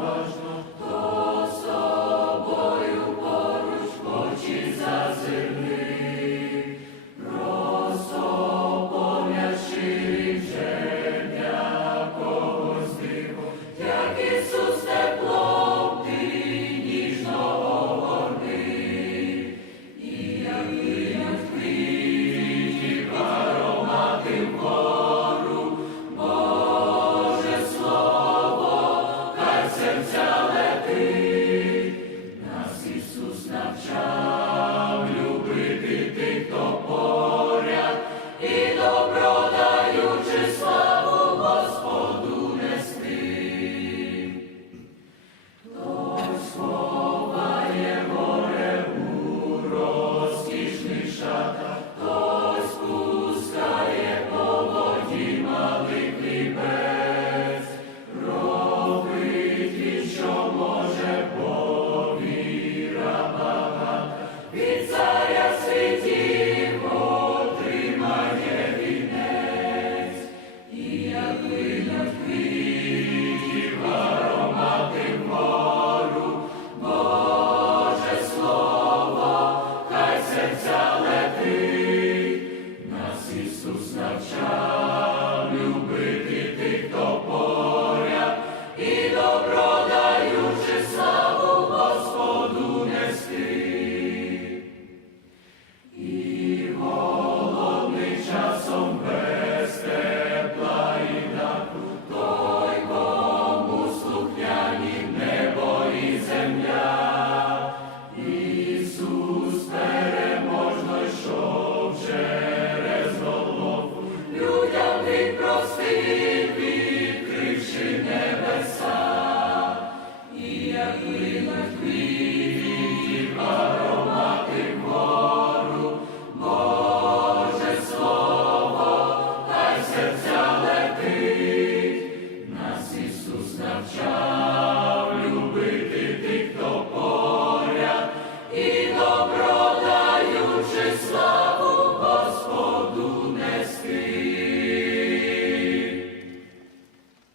Важно 더불어 Ісус навчав любити тих, хто поряд, і добро даючи славу Господу нести. І голодний часом без тепла і даху, той, кому слухняні небо і земля. Ісус Ісус навчав любити тих, хто поряд, і добро даючи славу.